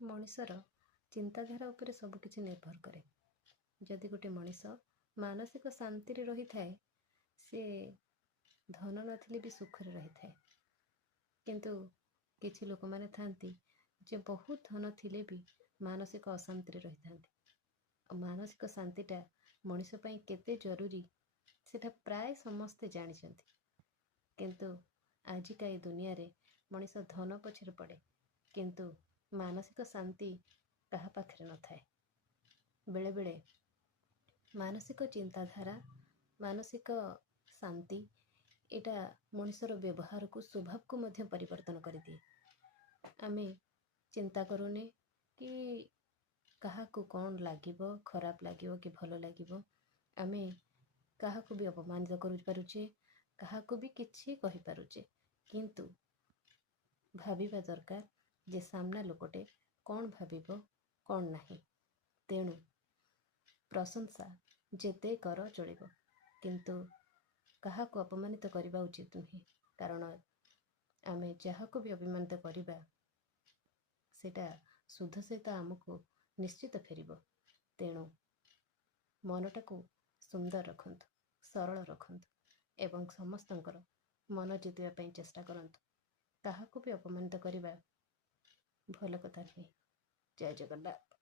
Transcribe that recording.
ମଣିଷର ଚିନ୍ତାଧାରା ଉପରେ ସବୁକିଛି ନିର୍ଭର କରେ। ଯଦି ଗୋଟେ ମଣିଷ ମାନସିକ ଶାନ୍ତିରେ ରହିଥାଏ, ସେ ଧନ ନଥିଲେ ବି ସୁଖରେ ରହିଥାଏ। କିନ୍ତୁ କିଛି ଲୋକମାନେ ଥାନ୍ତି ଯେ ବହୁତ ଧନ ଥିଲେ ବି ମାନସିକ ଅଶାନ୍ତିରେ ରହିଥାନ୍ତି। ଆଉ ମାନସିକ ଶାନ୍ତିଟା ମଣିଷ ପାଇଁ କେତେ ଜରୁରୀ ସେଟା ପ୍ରାୟ ସମସ୍ତେ ଜାଣିଛନ୍ତି। କିନ୍ତୁ ଆଜିକା ଏ ଦୁନିଆରେ ମଣିଷ ଧନ ପଛରେ ପଡ଼େ, କିନ୍ତୁ ମାନସିକ ଶାନ୍ତି କାହା ପାଖରେ ନଥାଏ। ବେଳେବେଳେ ମାନସିକ ଚିନ୍ତାଧାରା, ମାନସିକ ଶାନ୍ତି ଏଇଟା ମଣିଷର ବ୍ୟବହାରକୁ, ସ୍ୱଭାବକୁ ମଧ୍ୟ ପରିବର୍ତ୍ତନ କରିଦିଏ। ଆମେ ଚିନ୍ତା କରୁନେ କି କାହାକୁ କ'ଣ ଲାଗିବ, ଖରାପ ଲାଗିବ କି ଭଲ ଲାଗିବ। ଆମେ କାହାକୁ ବି ଅପମାନିତ କରିପାରୁଛେ, କାହାକୁ ବି କିଛି କହିପାରୁଛେ, କିନ୍ତୁ ଭାବିବା ଦରକାର ଯେ ସାମ୍ନା ଲୋକଟେ କ'ଣ ଭାବିବ, କ'ଣ ନାହିଁ। ତେଣୁ ପ୍ରଶଂସା ଯେତେ କର ଚଳିବ, କିନ୍ତୁ କାହାକୁ ଅପମାନିତ କରିବା ଉଚିତ ନୁହେଁ। କାରଣ ଆମେ ଯାହାକୁ ବି ଅପମାନିତ କରିବା, ସେଇଟା ସୁଧ ସହିତ ଆମକୁ ନିଶ୍ଚିତ ଫେରିବ। ତେଣୁ ମନଟାକୁ ସୁନ୍ଦର ରଖନ୍ତୁ, ସରଳ ରଖନ୍ତୁ ଏବଂ ସମସ୍ତଙ୍କର ମନ ଜିତିବା ପାଇଁ ଚେଷ୍ଟା କରନ୍ତୁ। କାହାକୁ ବି ଅପମାନିତ କରିବା ଭଲ କଥା ନୁହେଁ। ଜୟ ଜଗନ୍ନାଥ।